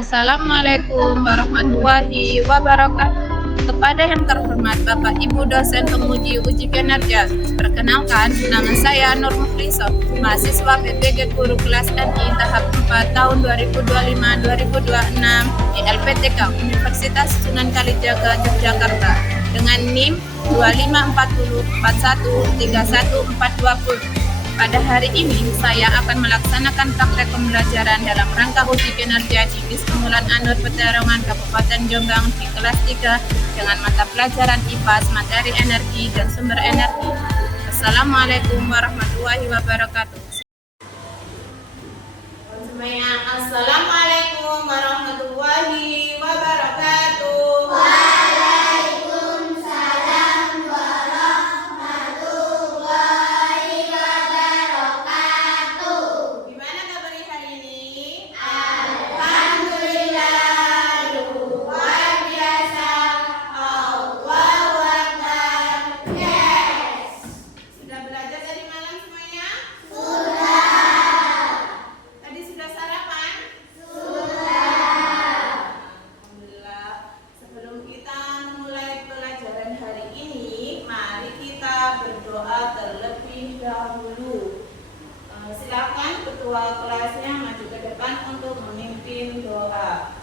Assalamualaikum warahmatullahi wabarakatuh. Kepada yang terhormat Bapak Ibu dosen penguji uji kinerja, perkenalkan nama saya Nur Mukliso, mahasiswa PPG Guru Kelas NI tahap 4 tahun 2025-2026 di LPTK Universitas Sunan Kalijaga, Yogyakarta dengan NIM 2540413140. Pada hari ini, saya akan melaksanakan praktek pembelajaran dalam rangka uji kinerja di Bismullah Anur Peterongan Kabupaten Jombang di kelas 3 dengan mata pelajaran IPAS materi energi dan sumber energi. Assalamualaikum warahmatullahi wabarakatuh. Semuanya, Assalamualaikum warahmatullahi wabarakatuh. Berdoa terlebih dahulu. Silakan ketua kelasnya maju ke depan untuk memimpin doa.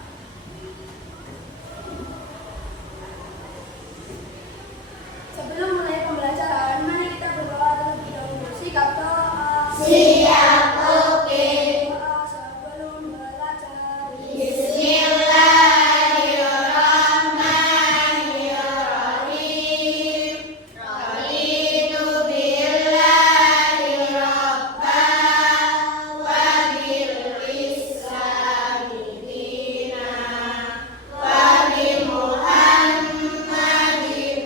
Sebelum mulai pembelajaran, mari kita berdoa terlebih dahulu. Sikap doa. Siap, oke. Doa sebelum belajar. Bismillahirrahmanirrahim. Raditu billahi rabban wa bil islami dinan wa bi Muhammadin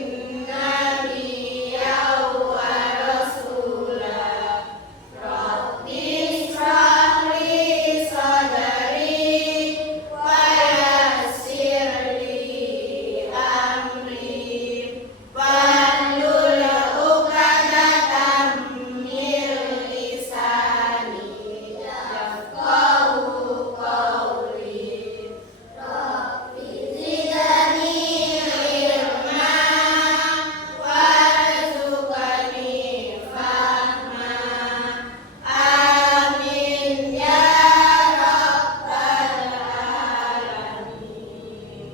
nabiyyan wa rasulah. Rabbi shrah li sadri wa yassir li amri wahlul 'uqdatam min lisani yafqahu qawli. Rabbi zidni ilma warzuqni fahma. Amin ya rabbal alamin.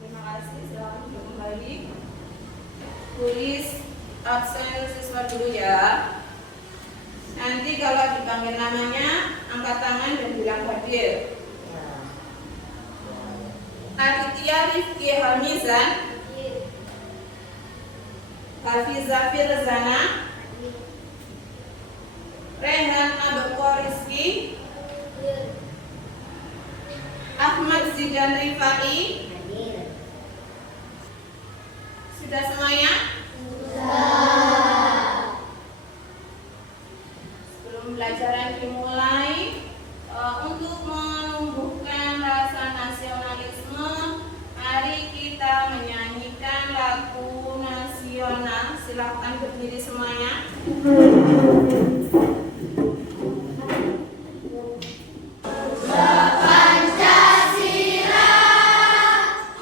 Terima kasih, silakan duduk kembali. Tulis absen siswa dulu ya. Nanti kalau dipanggil namanya, angkat tangan dan bilang hadir. Aditya Rifki Hamizan, Hafiza Firzana, Rehan Abeko Rizki, Ahmad Zidan Rifai. Sudah semuanya? Sebelum pelajaran dimulai, untuk menumbuhkan rasa nasionalisme, mari kita menyanyikan lagu nasional. Silakan berdiri semuanya. Pancasila,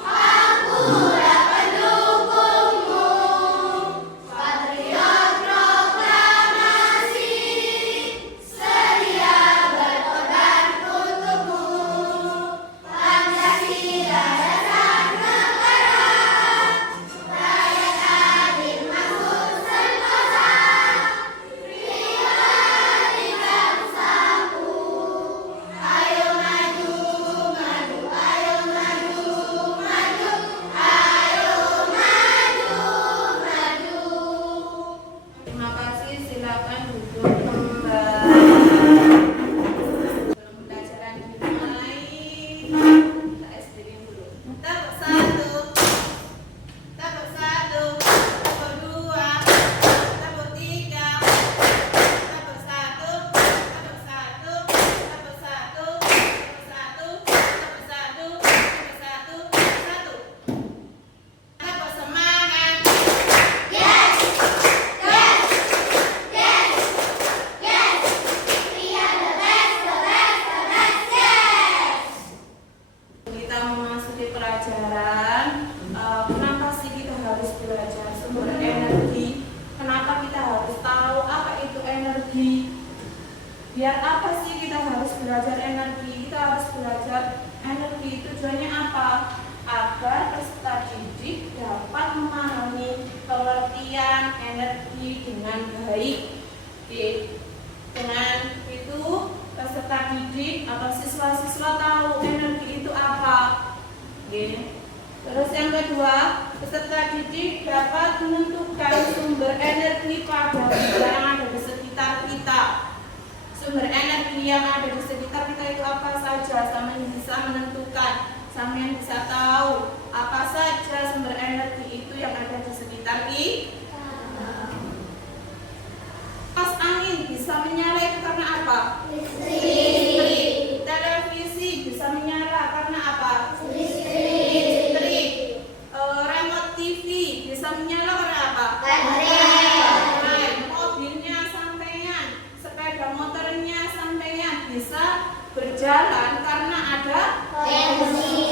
akulah pendukungmu. pelajaran. Kenapa sih kita harus belajar sumber energi? Kenapa kita harus tahu apa itu energi? Biar apa sih kita harus belajar energi? Kita harus belajar energi, tujuannya apa? Agar peserta didik dapat memahami pengertian energi dengan baik. Oke. Dengan itu peserta didik atau siswa-siswa tahu energi itu apa. Oke. Terus yang kedua, peserta didik dapat menentukan sumber energi pada benda yang ada di sekitar kita. Sumber energi yang ada di sekitar kita itu apa saja? Sampean bisa menentukan, sampean bisa tahu apa saja sumber energi itu yang ada di sekitar kita. Kipas angin bisa menyala itu karena apa? Listrik. Televisi bisa menyala karena apa? Listrik. Remote TV bisa menyala karena apa? Listrik. Mobilnya sampean, sepeda motornya sampean bisa berjalan karena ada bensin.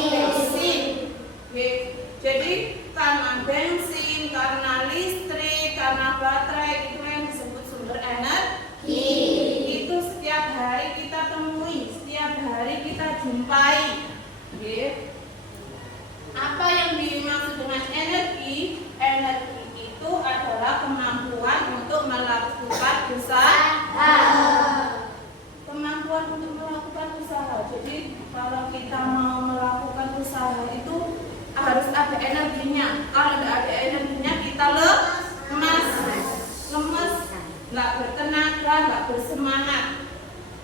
Jadi karena bensin, karena listrik, karena baterai, itu yang disebut sumber energi. Itu setiap hari kita temui, setiap hari kita jumpai. Apa yang dimaksud dengan energi? Energi itu adalah kemampuan untuk melakukan usaha. Kemampuan untuk melakukan usaha. Jadi kalau kita mau melakukan usaha itu harus ada energinya. Kalau tidak ada energinya kita lemas, nggak bertenaga, nggak bersemangat.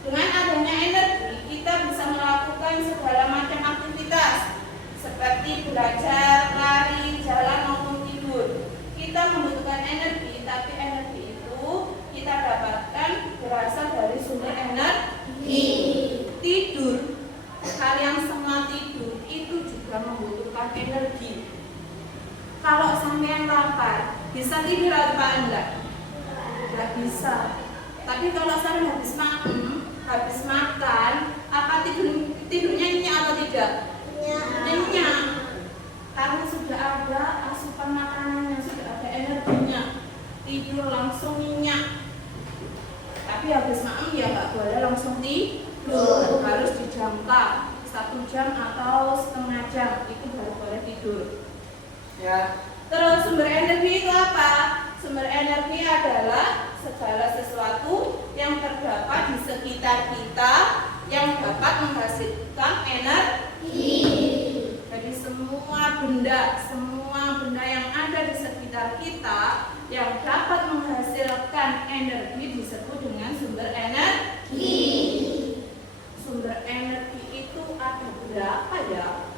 Dengan adanya energi kita bisa melakukan segala macam aktivitas seperti belajar, lari, jalan maupun tidur. Kita membutuhkan energi, tapi energi itu kita dapatkan berasal dari sumber energi. Tidur, kalian semua tidur itu juga membutuhkan energi. Kalau sampean lapar, bisa tidur apa enggak? Enggak bisa. Tapi kalau sampean habis makan, apa tidurnya nyenyak atau tidak? Nyenyak. Karena sudah ada asupan makanannya, sudah ada energinya. Tidur langsung nyenyak. Tapi habis makan ya nggak boleh langsung tidur, harus dijangka 1 jam atau setengah jam itu baru boleh tidur. Ya. Terus sumber energi itu apa? Sumber energi adalah segala sesuatu yang terdapat di sekitar kita yang dapat menghasilkan energi. Jadi semua benda yang ada di sekitar kita yang dapat menghasilkan energi disebut dengan sumber energi. Sumber energi itu ada berapa ya?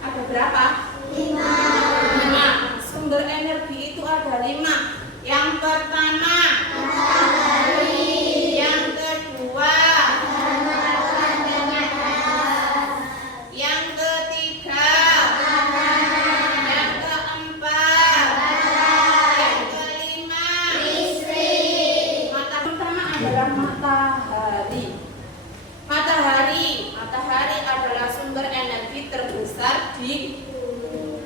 Ada berapa? 5. Sumber energi itu ada 5. Yang pertama matahari. Yang kedua yang ketiga yang keempat yang kelima listrik. Pertama adalah matahari. Matahari adalah sumber energi terbesar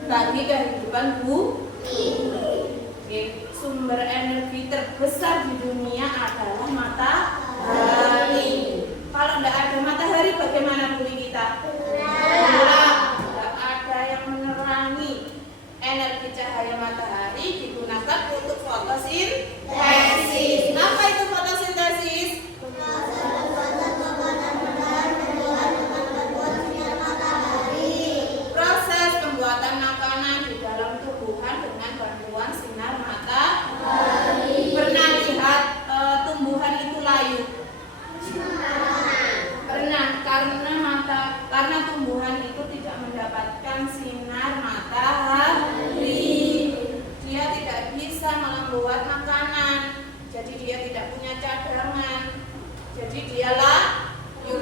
bagi kehidupan bumi. Sumber energi terbesar di dunia adalah matahari. Kalau tidak ada matahari, bagaimana bumi kita? Gelap. Tidak ada yang menerangi. Energi cahaya matahari digunakan untuk fotosintesis. Apa itu fotosintesis? Proses pembuatan makanan di dalam tumbuhan dengan bantuan sinar matahari. Pernah lihat tumbuhan itu layu? Pernah, karena tumbuhan itu tidak mendapatkan sinar matahari. Dia tidak bisa membuat makanan. Jadi dia tidak punya cadangan. Jadi dia layu.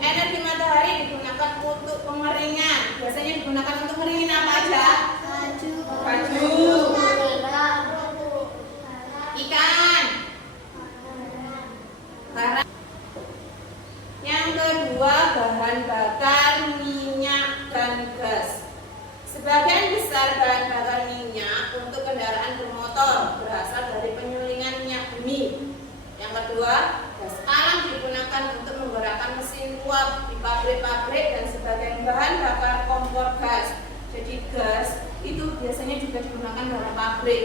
Energi matahari digunakan untuk pengeringan. Biasanya digunakan untuk ngeringin apa aja? Baju. Ikan. Yang kedua bahan bakar minyak dan Sebagian besar bahan bakar minyak untuk kendaraan bermotor berasal dari penyulingan minyak bumi. Yang kedua, gas alam digunakan untuk menggerakkan mesin uap di pabrik-pabrik dan sebagai bahan bakar kompor gas. Jadi gas itu biasanya juga digunakan dalam pabrik,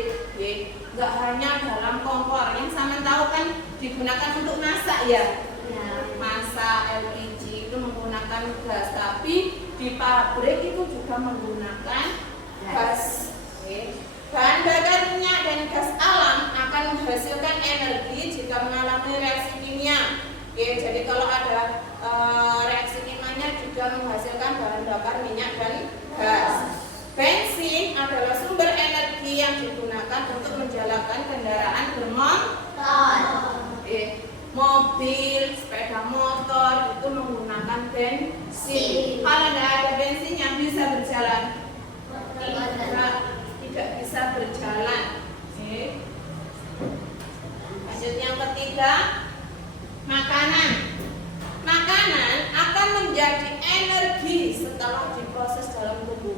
nggak hanya dalam kompor. Yang sama tahu kan digunakan untuk masak ya, masak LPG itu menggunakan gas, tapi di pabrik itu juga menggunakan gas. Bahan bakar minyak dan gas alam akan menghasilkan energi jika mengalami reaksi kimia. Jadi kalau ada reaksi kimianya juga menghasilkan bahan bakar minyak dan gas. Bensin adalah sumber energi yang digunakan untuk menjalankan kendaraan bermotor. Mobil, sepeda motor itu menggunakan bensin. Kalau tidak ada bensinnya bisa berjalan? Tidak bisa berjalan. Lanjut yang ketiga, makanan. Makanan akan menjadi energi setelah diproses dalam tubuh.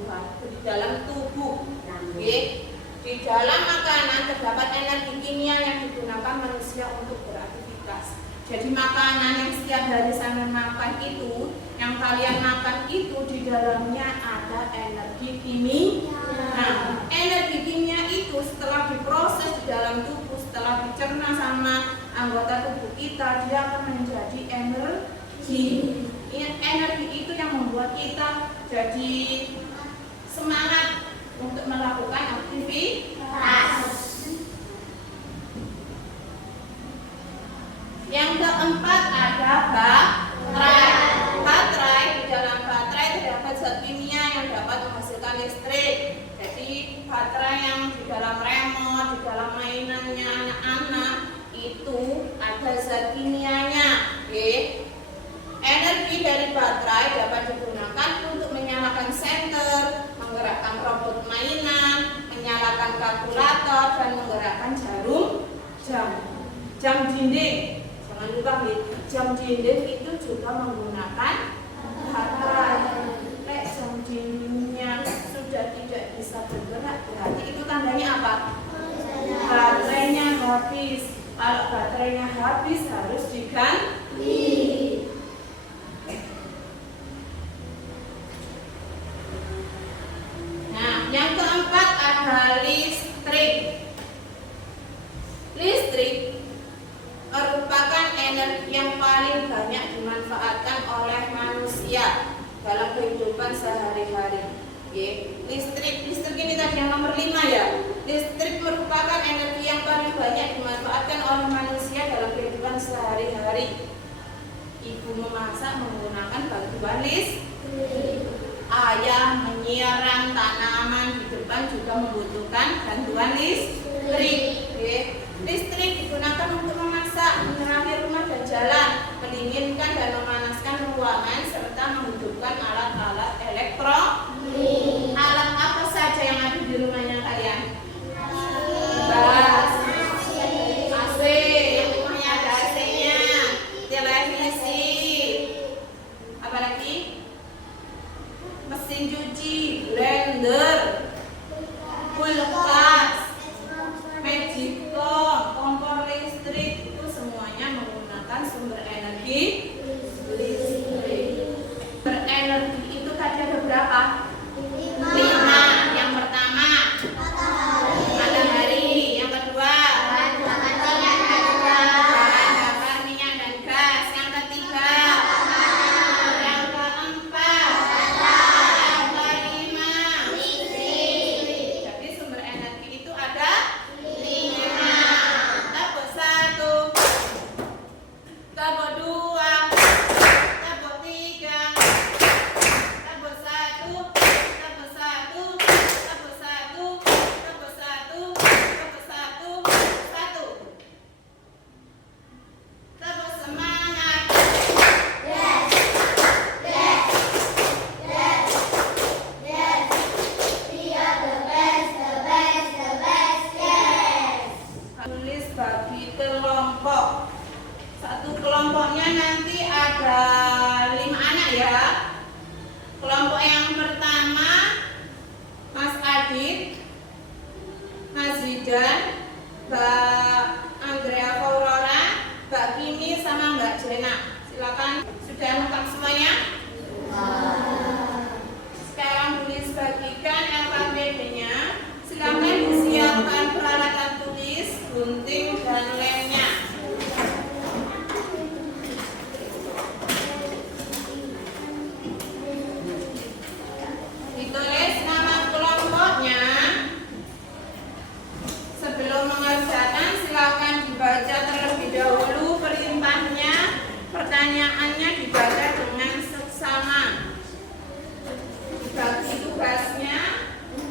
Di dalam makanan terdapat energi kimia yang digunakan manusia untuk beraktivitas. Jadi makanan yang setiap hari saya makan itu, yang kalian makan itu di dalamnya ada energi kimia. Nah, energi kimia itu setelah diproses di dalam tubuh, setelah dicerna sama anggota tubuh kita, dia akan menjadi energi. Energi itu yang membuat kita jadi semangat untuk melakukan aktivitas. Yang keempat ada baterai. Baterai, di dalam baterai terdapat zat kimia yang dapat menghasilkan listrik. Jadi baterai yang di dalam remote, di dalam mainannya anak-anak itu ada zat kimianya. Energi dari baterai dapat digunakan untuk menyalakan senter, menggerakkan robot mainan, menyalakan kalkulator, dan menggerakkan jam dinding. Jangan lupa jam dinding itu juga menggunakan baterai. Jam dindingnya sudah tidak bisa bergerak, berarti itu tandanya apa? Baterainya habis. Kalau baterainya habis harus diganti. Yang keempat ada listrik. Listrik merupakan energi yang paling banyak dimanfaatkan oleh manusia dalam kehidupan sehari-hari. Listrik ini tadi yang nomor 5 ya. Listrik merupakan energi yang paling banyak dimanfaatkan oleh manusia dalam kehidupan sehari-hari. Ibu memasak menggunakan bantuan listrik. Ayah menyiram tanaman di depan juga membutuhkan bantuan listrik. Listrik digunakan untuk memasak, menerangi rumah dan jalan, mendinginkan dan memanaskan ruangan, serta menghidupkan alat-alat elektronik. Alat apa saja yang ada di rumahnya kalian? AC, yang rumahnya ada AC-nya, televisi, apalagi? Mesin cuci, blender, kulkas, magicom, kompor listrik, itu semuanya menggunakan sumber energi listrik. Berenergi itu tadi ada berapa? 5. Yang pertama matahari, yang kedua bahan bakar minyak dan gas, yang ketiga, yang keempat, yang kelima. Jadi sumber energi Sudah lengkap semuanya? Sekarang tulis bagikan LKPD-nya. Silakan disiapkan peralatan tulis, gunting, dan lemnya. Ditulis nama kelompoknya. Sebelum mengerjakan, silakan dibaca terlebih dahulu perintahnya. Pertanyaannya dibaca dengan seksama. Dibagi tugasnya,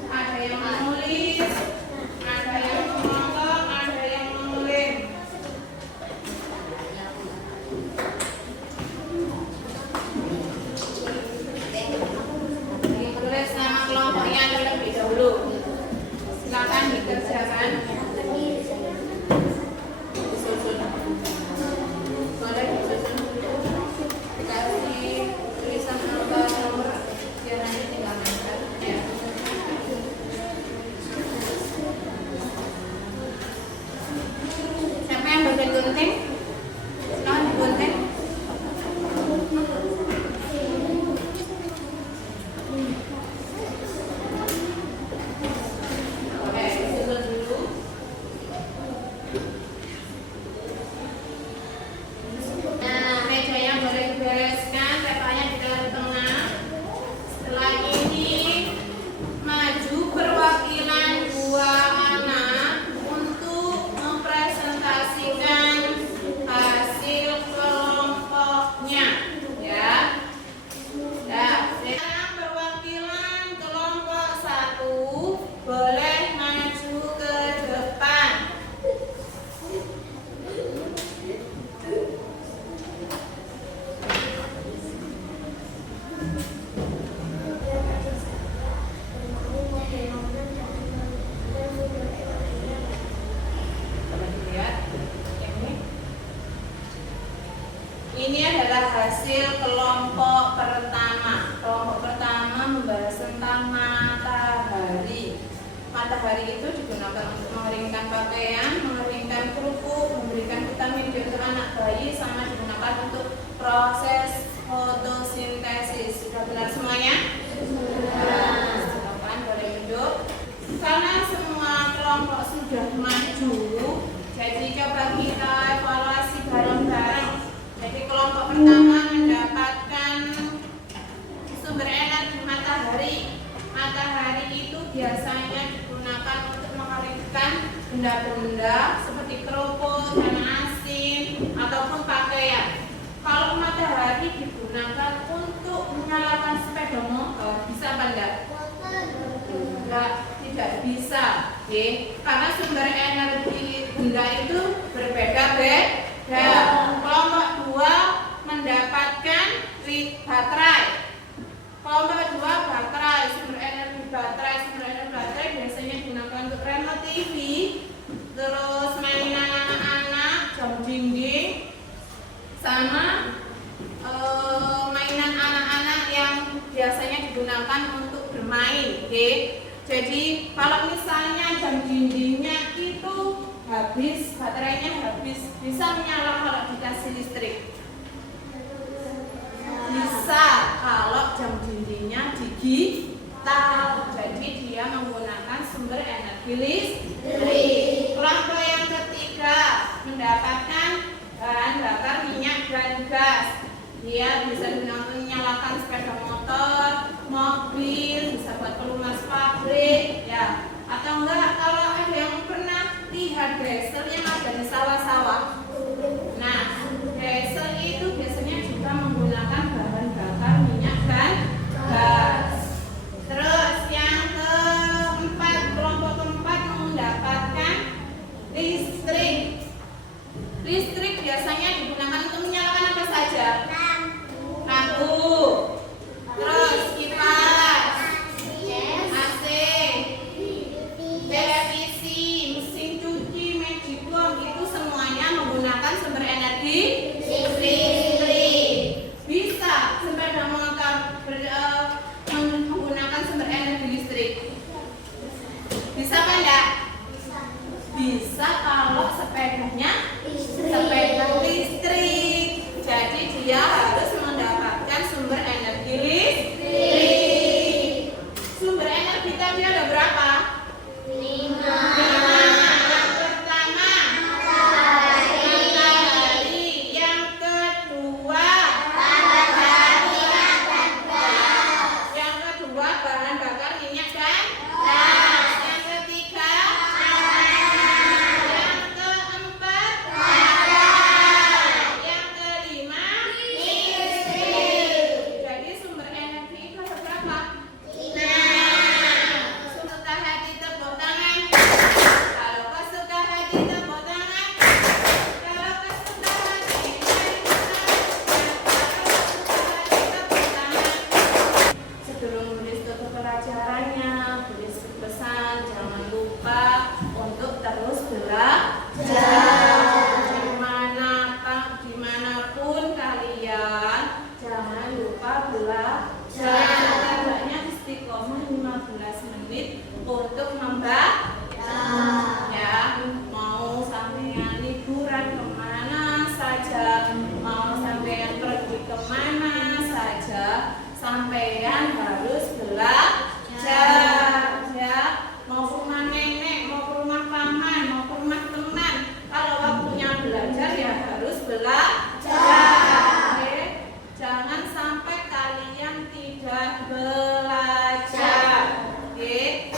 ada yang menulis, ada yang mengontrol, ada yang mengulik. Ditulis nama kelompoknya terlebih dahulu. Silakan dikerjakan. Disusun. Boleh disusun. Dikasih tulisan nomor, biar nanti tinggal nempel. Ya. Siapa yang bagian gunting? Silakan digunting. Oke, disusun dulu. Nah, mejanya boleh dibereskan, petanya ditaruh di tengah. Setelah ini, maju perwakilan dua anak untuk mempresentasikan hasil kelompoknya, ya. Nah, sekarang perwakilan kelompok 1 boleh maju ke depan. Lihat ini. Ini adalah hasil kelompok pertama. Kelompok pertama membahas tentang matahari. Matahari itu digunakan untuk mengeringkan pakaian, mengeringkan kerupuk, memberikan vitamin D untuk anak bayi, sama digunakan untuk proses fotosintesis. Sudah benar semuanya? Nah, silakan boleh duduk. Karena semua kelompok sudah maju, jadi coba kita evaluasi bareng-bareng. Jadi kelompok pertama mendapatkan sumber energi matahari. Matahari itu biasanya digunakan untuk mengeringkan benda-benda seperti kerupuk dan asin ataupun pakaian. Kalau matahari digunakan untuk menyalakan sepeda motor, bisa apa enggak? Enggak, tidak bisa. Oke, karena sumber energi benda itu berbeda-beda. Kelompok 2 mendapatkan baterai. Kelompok 2 baterai, sumber energi baterai biasanya digunakan untuk remote TV, terus mainan anak-anak, jam dinding, sama mainan anak-anak yang biasanya digunakan untuk bermain. Oke. Jadi kalau misalnya jam dindingnya itu habis, baterainya habis, bisa menyala kalau dikasih listrik? Bisa kalau jam dindingnya digital. Jadi dia menggunakan sumber energi listrik. Kelompok yang ketiga mendapatkan bahan bakar minyak dan gas. Dia bisa digunakan menyalakan sepeda motor, mobil, bisa buat pelumas pabrik, ya. Atau enggak kalau ada yang pernah lihat diesel yang ada di sawah-sawah. Nah, diesel itu biasanya juga menggunakan bahan bakar minyak dan gas. Terus yang keempat, kelompok keempat mendapatkan listrik. Listrik biasanya digunakan untuk menyalakan apa saja? Lampu, terus kipas, AC, televisi, mesin cuci, magicom, berapa? 5. Suka hati tepuk tangan. Kalau kau suka hati tepuk tangan. Kalau kau suka hati tepuk tangan. Sebelum Bulis tutup pelajarannya, Bulis berpesan jangan lupa untuk terus belajar. Dimanapun kalian, jangan lupa belajar. Setidaknya istiqomah 15 menit untuk membaca. Ya, mau sampean liburan kemana saja, mau sampean pergi kemana saja, sampean harus belajar. Ya, mau ke rumah nenek, mau ke rumah paman, mau ke rumah teman. Kalau waktunya belajar ya harus belajar. Oke? Jangan sampai kalian tidak belajar. Oke?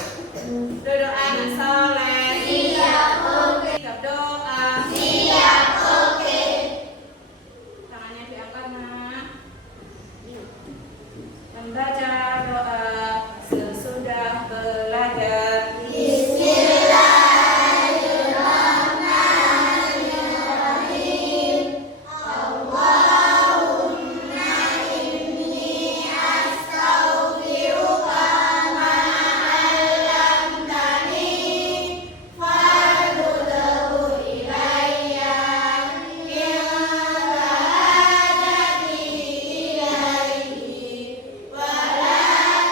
Duduk anak soleh. Siap, oke. Siap doa. Siap, oke. Tangannya diangkat, Nak. Membaca doa sesudah belajar. Bismillahirrahmanirrahim. Allahumma inni astaghfiruka ma 'allamtani fardudhu ilayya in hajati ilayhi wa la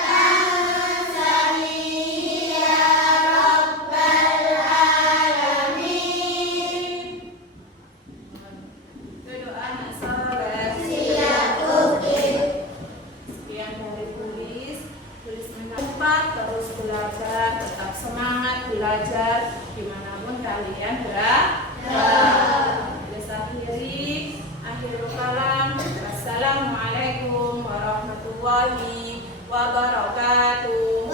tansani ya rabbal alamin. Duduk anak soleh. Siap, oke. Sekian dari Bulis. Bulis lupa terus belajar, tetap semangat belajar dimanapun kalian berada. Bulis akhiri, akhirul kalam. Wassalamualaikum warahmatullahi wabarakatuh.